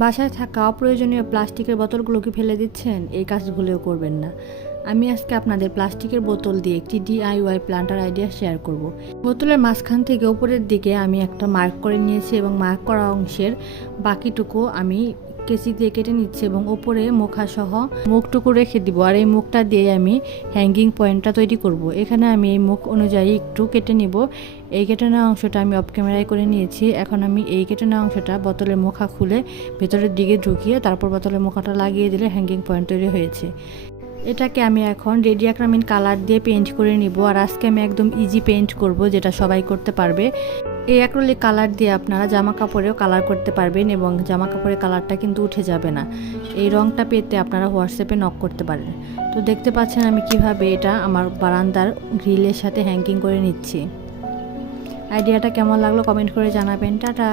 বাসায় থাকা অপ্রয়োজনীয় প্লাস্টিকের বোতলগুলোকে ফেলে দিচ্ছেন, এই কাজগুলোও করবেন না। আমি আজকে আপনাদের প্লাস্টিকের বোতল দিয়ে একটি DIY প্ল্যান্টার আইডিয়া শেয়ার করব। বোতলের মাঝখান থেকে উপরের দিকে আমি একটা মার্ক করে নিয়েছি এবং মার্ক করা অংশের বাকিটুকু আমি কেচি দিয়ে কেটে নিচ্ছি এবং উপরে মুখাসহ মুখটুকু রেখে দিব। আর এই মুখটা দিয়ে আমি হ্যাঙ্গিং পয়েন্টটা তৈরি করব। এখানে আমি এই মুখ অনুযায়ী একটু কেটে নিব। এই কেটে নেওয়া অংশটা আমি অফ ক্যামেরায় করে নিয়েছি। এখন আমি এই কেটে নেওয়া অংশটা বোতলের মুখা খুলে ভেতরের দিকে ঢুকিয়ে তারপর বোতলের মুখাটা লাগিয়ে দিলে হ্যাঙ্গিং পয়েন্ট তৈরি হয়েছে। এটাকে আমি এখন রেডি অ্যাক্রিলিক কালার দিয়ে পেইন্ট করে নিব। আর আজকে আমি একদম ইজি পেইন্ট করব, যেটা সবাই করতে পারবে। এই অ্যাক্রিলিক কালার দিয়ে আপনারা জামা কাপড়েও কালার করতে পারবেন এবং জামা কাপড়ের কালারটা কিন্তু উঠে যাবে না। এই রংটা পেতে আপনারা হোয়াটসঅ্যাপে নক করতে পারেন। তো দেখতে পাচ্ছেন আমি কিভাবে এটা আমার বারান্দার গ্রিলের সাথে হ্যাঙ্গিং করে নিচ্ছি। আইডিয়াটা কেমন লাগলো কমেন্ট করে জানাবেন। টাটা।